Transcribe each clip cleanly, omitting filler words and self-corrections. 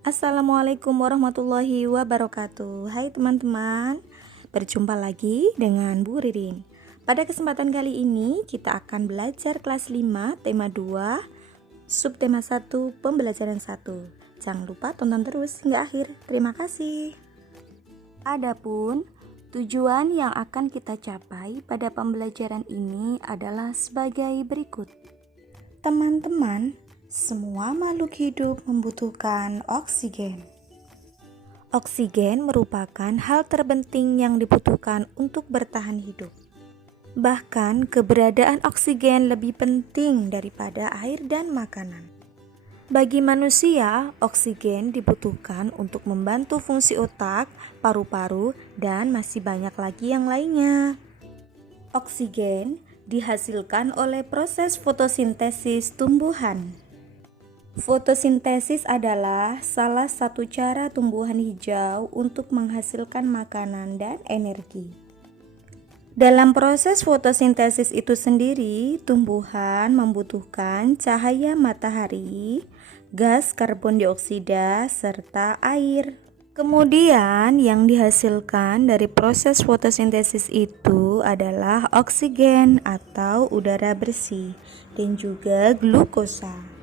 Assalamualaikum warahmatullahi wabarakatuh. Hai teman-teman, berjumpa lagi dengan Bu Ririn. Pada kesempatan kali ini kita akan belajar kelas 5 tema 2 subtema 1 pembelajaran 1. Jangan lupa tonton terus hingga akhir. Terima kasih. Adapun tujuan yang akan kita capai pada pembelajaran ini adalah sebagai berikut. Teman-teman, semua makhluk hidup membutuhkan oksigen. Oksigen merupakan hal terpenting yang dibutuhkan untuk bertahan hidup. Bahkan keberadaan oksigen lebih penting daripada air dan makanan. Bagi manusia, oksigen dibutuhkan untuk membantu fungsi otak, paru-paru, dan masih banyak lagi yang lainnya. Oksigen dihasilkan oleh proses fotosintesis tumbuhan. Fotosintesis adalah salah satu cara tumbuhan hijau untuk menghasilkan makanan dan energi. Dalam proses fotosintesis itu sendiri, tumbuhan membutuhkan cahaya matahari, gas karbon dioksida, serta air. Kemudian yang dihasilkan dari proses fotosintesis itu adalah oksigen atau udara bersih dan juga glukosa.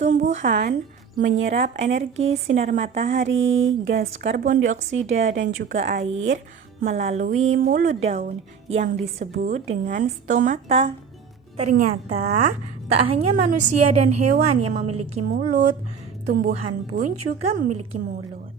Tumbuhan menyerap energi sinar matahari, gas karbon dioksida, dan juga air melalui mulut daun yang disebut dengan stomata. Ternyata tak hanya manusia dan hewan yang memiliki mulut, tumbuhan pun juga memiliki mulut.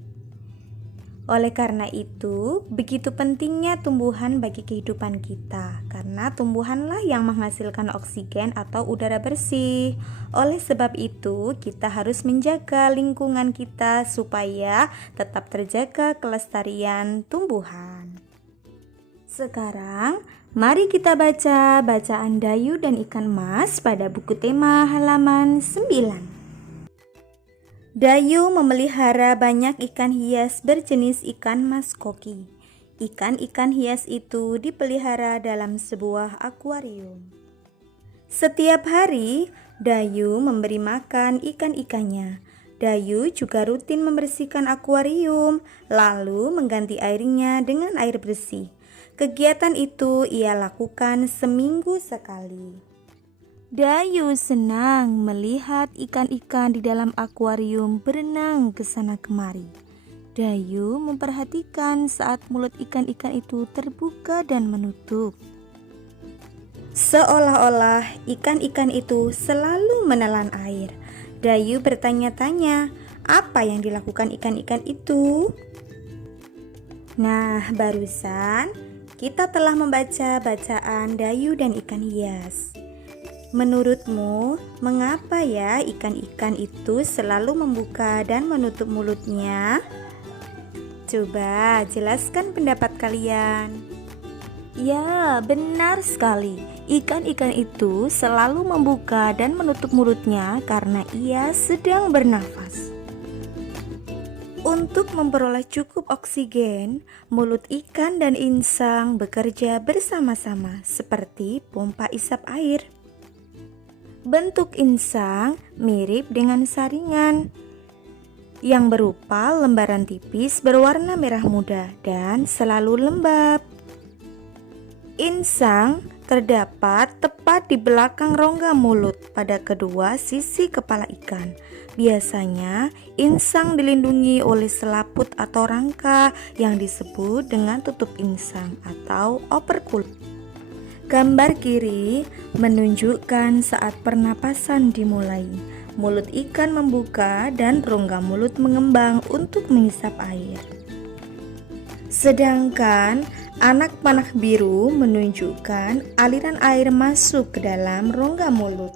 Oleh karena itu, begitu pentingnya tumbuhan bagi kehidupan kita, karena tumbuhanlah yang menghasilkan oksigen atau udara bersih. Oleh sebab itu, kita harus menjaga lingkungan kita supaya tetap terjaga kelestarian tumbuhan. Sekarang, mari kita baca bacaan Dayu dan Ikan Mas pada buku tema halaman 9. Dayu memelihara banyak ikan hias berjenis ikan mas koki. Ikan-ikan hias itu dipelihara dalam sebuah akuarium. Setiap hari, Dayu memberi makan ikan-ikannya. Dayu juga rutin membersihkan akuarium, lalu mengganti airnya dengan air bersih. Kegiatan itu ia lakukan seminggu sekali. Dayu senang melihat ikan-ikan di dalam akuarium berenang ke sana kemari. Dayu memperhatikan saat mulut ikan-ikan itu terbuka dan menutup. Seolah-olah ikan-ikan itu selalu menelan air. Dayu bertanya-tanya, apa yang dilakukan ikan-ikan itu? Nah, barusan kita telah membaca bacaan Dayu dan Ikan Hias. Menurutmu, mengapa ya ikan-ikan itu selalu membuka dan menutup mulutnya? Coba jelaskan pendapat kalian. Ya, benar sekali. Ikan-ikan itu selalu membuka dan menutup mulutnya karena ia sedang bernafas. Untuk memperoleh cukup oksigen, mulut ikan dan insang bekerja bersama-sama seperti pompa isap air. Bentuk insang mirip dengan saringan yang berupa lembaran tipis berwarna merah muda dan selalu lembab. Insang terdapat tepat di belakang rongga mulut pada kedua sisi kepala ikan. Biasanya, insang dilindungi oleh selaput atau rangka yang disebut dengan tutup insang atau operculum. Gambar kiri menunjukkan saat pernapasan dimulai. Mulut ikan membuka dan rongga mulut mengembang untuk mengisap air. Sedangkan anak panah biru menunjukkan aliran air masuk ke dalam rongga mulut.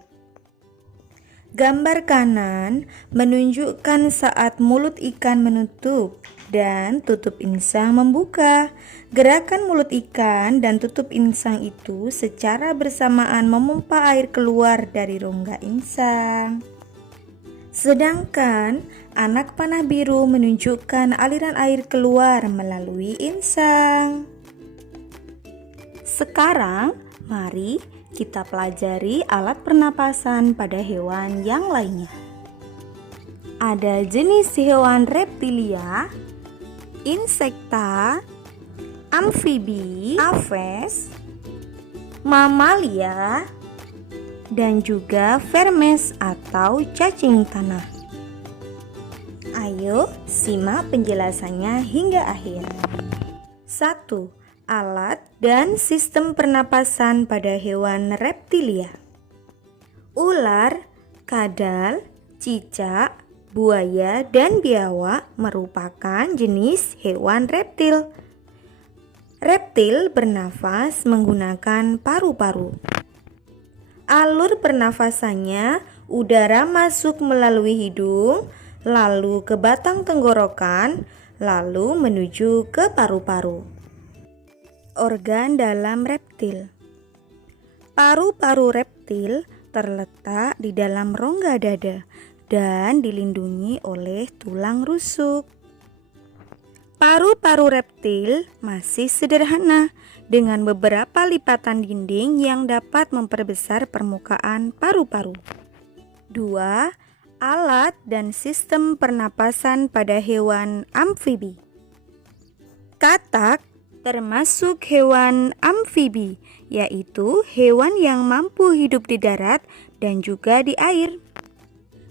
Gambar kanan menunjukkan saat mulut ikan menutup dan tutup insang membuka. Gerakan mulut ikan dan tutup insang itu secara bersamaan memompa air keluar dari rongga insang. Sedangkan anak panah biru menunjukkan aliran air keluar melalui insang. Sekarang, mari kita pelajari alat pernapasan pada hewan yang lainnya. ada jenis hewan reptilia, insekta, amfibi, aves, mamalia, dan juga vermes atau cacing tanah. Ayo simak penjelasannya hingga akhir. 1. Alat dan sistem pernapasan pada hewan reptilia. Ular, kadal, cicak, buaya, dan biawak merupakan jenis hewan reptil. Reptil bernafas menggunakan paru-paru. Alur pernafasannya, udara masuk melalui hidung, lalu ke batang tenggorokan, lalu menuju ke paru-paru. Organ dalam reptil. Paru-paru reptil terletak di dalam rongga dada dan dilindungi oleh tulang rusuk. Paru-paru reptil masih sederhana dengan beberapa lipatan dinding yang dapat memperbesar permukaan paru-paru. 2. Alat dan sistem pernapasan pada hewan amfibi. Katak termasuk hewan amfibi, yaitu hewan yang mampu hidup di darat dan juga di air.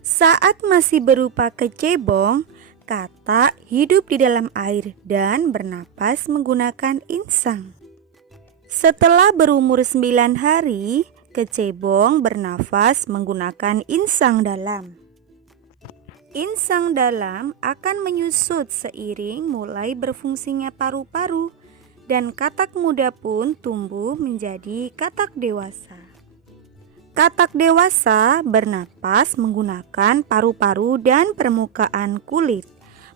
Saat masih berupa kecebong, katak hidup di dalam air dan bernapas menggunakan insang. Setelah berumur 9 hari, kecebong bernafas menggunakan insang dalam. Insang dalam akan menyusut seiring mulai berfungsinya paru-paru, dan katak muda pun tumbuh menjadi katak dewasa. Katak dewasa bernapas menggunakan paru-paru dan permukaan kulit.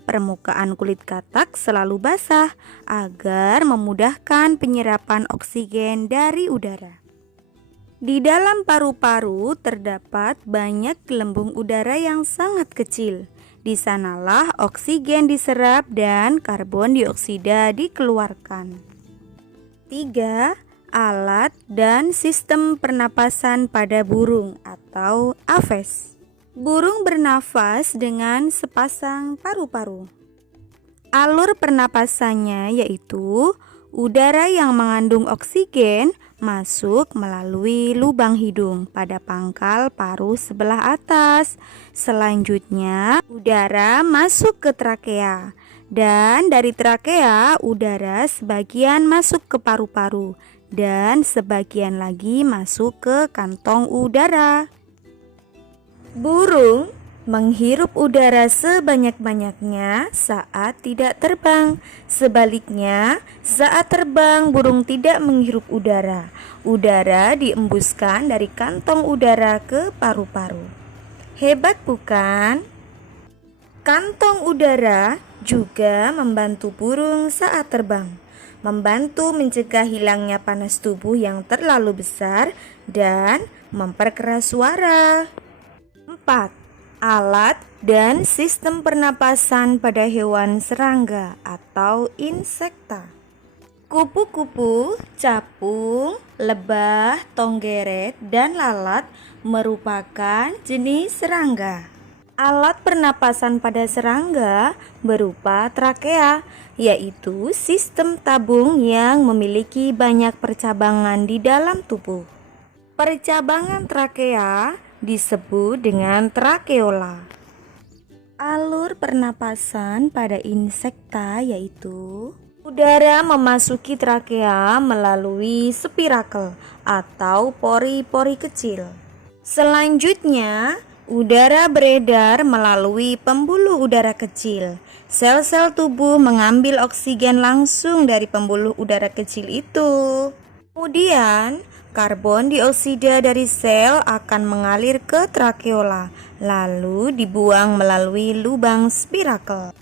Permukaan kulit katak selalu basah agar memudahkan penyerapan oksigen dari udara. Di dalam paru-paru terdapat banyak gelembung udara yang sangat kecil. Di sanalah oksigen diserap dan karbon dioksida dikeluarkan. 3. Alat dan sistem pernapasan pada burung atau aves. Burung bernafas dengan sepasang paru-paru. Alur pernapasannya yaitu udara yang mengandung oksigen masuk melalui lubang hidung pada pangkal paru sebelah atas. Selanjutnya, udara masuk ke trakea. Dan dari trakea, udara sebagian masuk ke paru-paru dan sebagian lagi masuk ke kantong udara. Burung menghirup udara sebanyak-banyaknya saat tidak terbang. Sebaliknya, saat terbang burung tidak menghirup udara. Udara diembuskan dari kantong udara ke paru-paru. Hebat bukan? Kantong udara juga membantu burung saat terbang, membantu mencegah hilangnya panas tubuh yang terlalu besar dan memperkeras suara. 4. Alat dan sistem pernapasan pada hewan serangga atau insekta. Kupu-kupu, capung, lebah, tonggeret, dan lalat merupakan jenis serangga. Alat pernapasan pada serangga berupa trakea, yaitu sistem tabung yang memiliki banyak percabangan di dalam tubuh. Percabangan trakea disebut dengan trakeola. Alur pernapasan pada insekta yaitu udara memasuki trakea melalui spirakel atau pori-pori kecil. Selanjutnya, udara beredar melalui pembuluh udara kecil. Sel-sel tubuh mengambil oksigen langsung dari pembuluh udara kecil itu. Kemudian, karbon dioksida dari sel akan mengalir ke trakeola, lalu dibuang melalui lubang spirakel.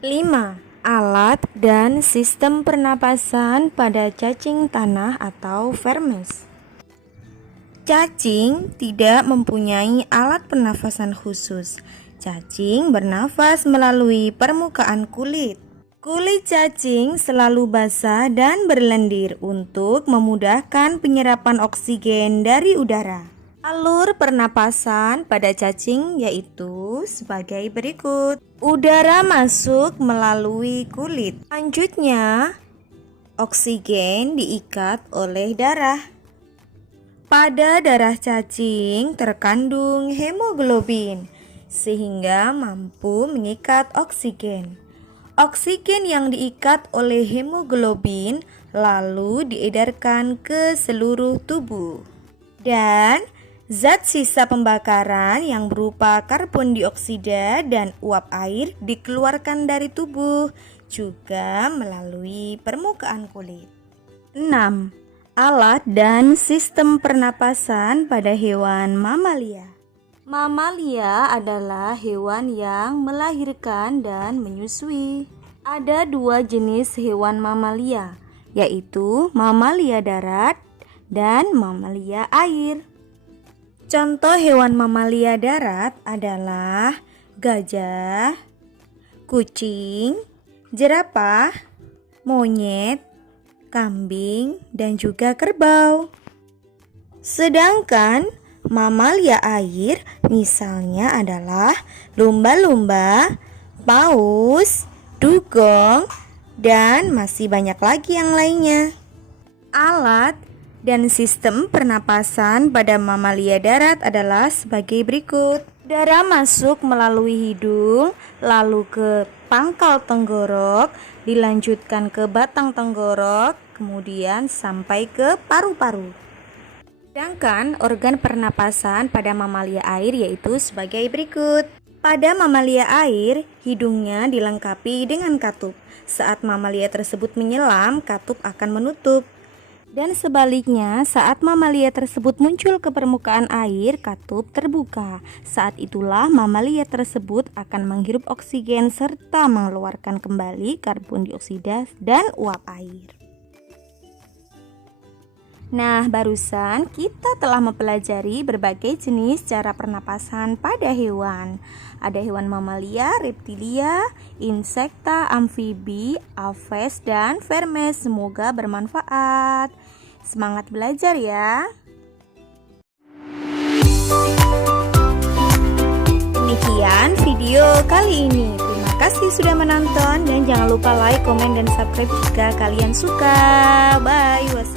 5. Alat dan sistem pernapasan pada cacing tanah atau vermes. Cacing tidak mempunyai alat pernafasan khusus. Cacing bernafas melalui permukaan kulit. Kulit cacing selalu basah dan berlendir untuk memudahkan penyerapan oksigen dari udara. Alur pernapasan pada cacing yaitu sebagai berikut. Udara masuk melalui kulit. Selanjutnya, oksigen diikat oleh darah. Pada darah cacing terkandung hemoglobin sehingga mampu mengikat oksigen. Oksigen yang diikat oleh hemoglobin lalu diedarkan ke seluruh tubuh. Dan zat sisa pembakaran yang berupa karbon dioksida dan uap air dikeluarkan dari tubuh juga melalui permukaan kulit. 6. Alat dan sistem pernapasan pada hewan mamalia. Mamalia adalah hewan yang melahirkan dan menyusui. Ada dua jenis hewan mamalia, yaitu mamalia darat dan mamalia air. Contoh hewan mamalia darat adalah gajah, kucing, jerapah, monyet, kambing, dan juga kerbau. Sedangkan mamalia air misalnya adalah lumba-lumba, paus, dugong, dan masih banyak lagi yang lainnya. Alat dan sistem pernapasan pada mamalia darat adalah sebagai berikut. Udara masuk melalui hidung, lalu ke pangkal tenggorok, dilanjutkan ke batang tenggorok, kemudian sampai ke paru-paru. Sedangkan organ pernapasan pada mamalia air yaitu sebagai berikut. Pada mamalia air, hidungnya dilengkapi dengan katup. Saat mamalia tersebut menyelam, katup akan menutup. Dan sebaliknya, saat mamalia tersebut muncul ke permukaan air, katup terbuka. Saat itulah mamalia tersebut akan menghirup oksigen serta mengeluarkan kembali karbon dioksida dan uap air. Nah, barusan kita telah mempelajari berbagai jenis cara pernapasan pada hewan. Ada hewan mamalia, reptilia, insekta, amfibi, aves, dan vermes. Semoga bermanfaat. Semangat belajar ya. Demikian video kali ini. Terima kasih sudah menonton dan jangan lupa like, komen, dan subscribe jika kalian suka. Bye.